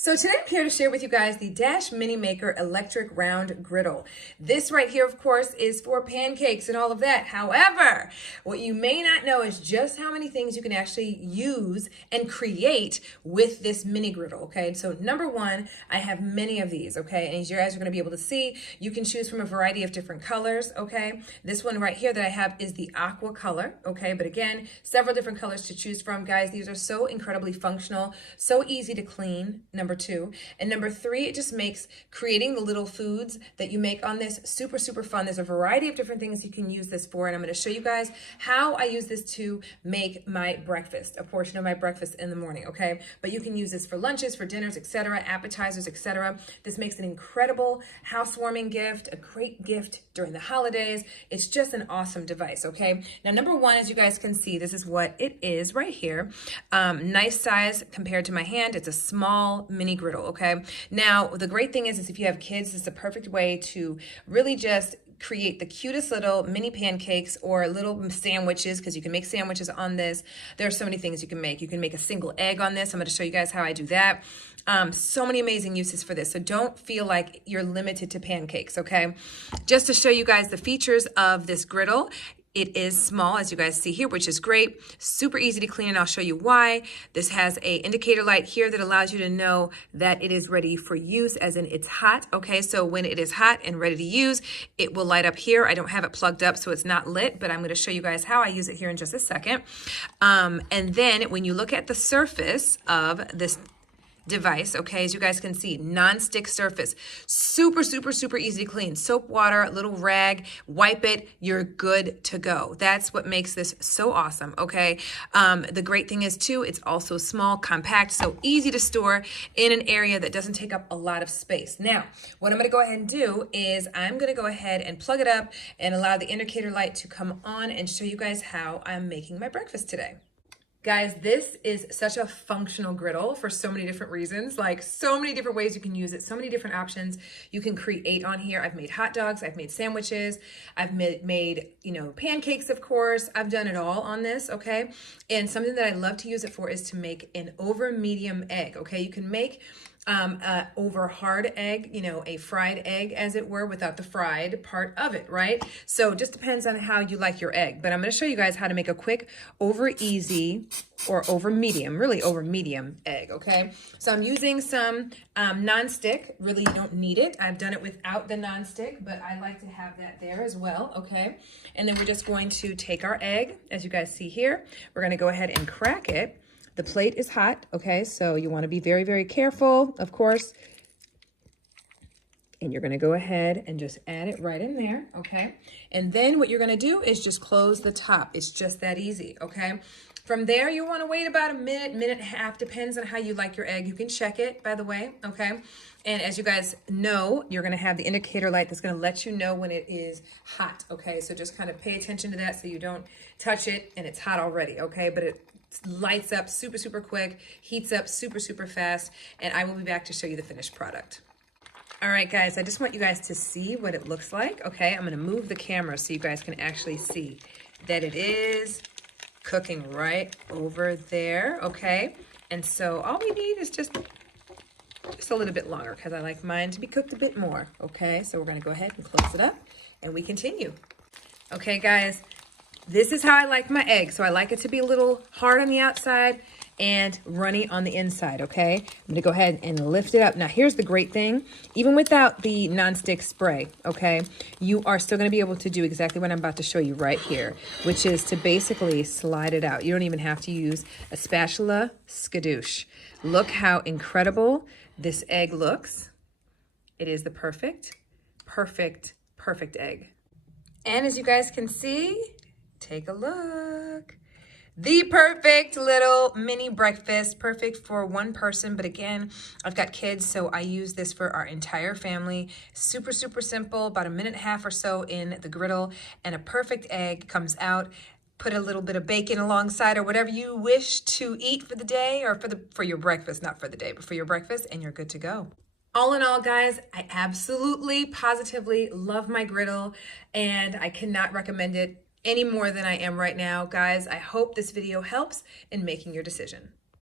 So today I'm here to share with you guys the DASH Mini Maker Electric Round Griddle. This right here, of course, is for pancakes and all of that. However, what you may not know is just how many things you can actually use and create with this mini griddle, okay? So number one, I have many of these, okay? And as you guys are gonna be able to see, you can choose from a variety of different colors, okay? This one right here that I have is the aqua color, okay? But again, several different colors to choose from. Guys, these are so incredibly functional, so easy to clean, number two. And number three, it just makes creating the little foods that you make on this super, super fun. There's a variety of different things you can use this for, and I'm gonna show you guys how I use this to make my breakfast, a portion of my breakfast in the morning, okay? But you can use this for lunches, for dinners, etc., appetizers, etc. This makes an incredible housewarming gift, a great gift during the holidays. It's just an awesome device, okay? Now, number one, as you guys can see, this is what it is right here. Nice size compared to my hand. It's a small mini griddle, okay? Now, the great thing is if you have kids, this is a perfect way to really just create the cutest little mini pancakes or little sandwiches, because you can make sandwiches on this. There are so many things you can make. You can make a single egg on this. I'm going to show you guys how I do that. So many amazing uses for this. So don't feel like you're limited to pancakes, okay? Just to show you guys the features of this griddle. It is small, as you guys see here, which is great. Super easy to clean, and I'll show you why. This has a indicator light here that allows you to know that it is ready for use, as in it's hot, okay? So when it is hot and ready to use, it will light up here. I don't have it plugged up, so it's not lit, but I'm gonna show you guys how I use it here in just a second. And then when you look at the surface of this device, okay, as you guys can see, non-stick surface, super, super, super easy to clean. Soap, water, little rag, wipe it, you're good to go. That's what makes this so awesome, okay? The great thing is too, it's also small, compact, so easy to store in an area that doesn't take up a lot of space. Now, what I'm gonna go ahead and do is I'm gonna go ahead and plug it up and allow the indicator light to come on and show you guys how I'm making my breakfast today. Guys, this is such a functional griddle for so many different reasons, like so many different ways you can use it, so many different options you can create on here. I've made hot dogs, I've made sandwiches, I've made, pancakes, of course. I've done it all on this, okay? And something that I love to use it for is to make an over medium egg, okay? You can make over hard egg, a fried egg, as it were, without the fried part of it, right? So it just depends on how you like your egg. But I'm going to show you guys how to make a quick over easy or over medium, really over medium egg, okay? So I'm using some non-stick. Really, you don't need it. I've done it without the non-stick, but I like to have that there as well, okay? And then we're just going to take our egg, as you guys see here. We're going to go ahead and crack it. The plate is hot, okay? So you want to be very, very careful, of course. And you're going to go ahead and just add it right in there, okay? And then what you're going to do is just close the top. It's just that easy, okay? From there, you want to wait about a minute, minute and a half, depends on how you like your egg. You can check it, by the way, okay? And as you guys know, you're going to have the indicator light that's going to let you know when it is hot, okay? So just kind of pay attention to that so you don't touch it and it's hot already, okay? But it lights up super, super quick, heats up super, super fast, and I will be back to show you the finished product. All right, guys, I just want you guys to see what it looks like, okay? I'm gonna move the camera so you guys can actually see that it is cooking right over there, okay? And so all we need is just a little bit longer, because I like mine to be cooked a bit more, okay? So we're gonna go ahead and close it up, and we continue. Okay, guys, this is how I like my egg. So I like it to be a little hard on the outside and runny on the inside, okay? I'm gonna go ahead and lift it up. Now, here's the great thing. Even without the nonstick spray, okay, you are still gonna be able to do exactly what I'm about to show you right here, which is to basically slide it out. You don't even have to use a spatula, skadoosh. Look how incredible this egg looks. It is the perfect, perfect, perfect egg. And as you guys can see, take a look. The perfect little mini breakfast, perfect for one person. But again, I've got kids, so I use this for our entire family. Super, super simple, about a minute and a half or so in the griddle, and a perfect egg comes out. Put a little bit of bacon alongside or whatever you wish to eat for the day, or for your breakfast, not for the day, but for your breakfast, and you're good to go. All in all, guys, I absolutely, positively love my griddle, and I cannot recommend it any more than I am right now. Guys, I hope this video helps in making your decision.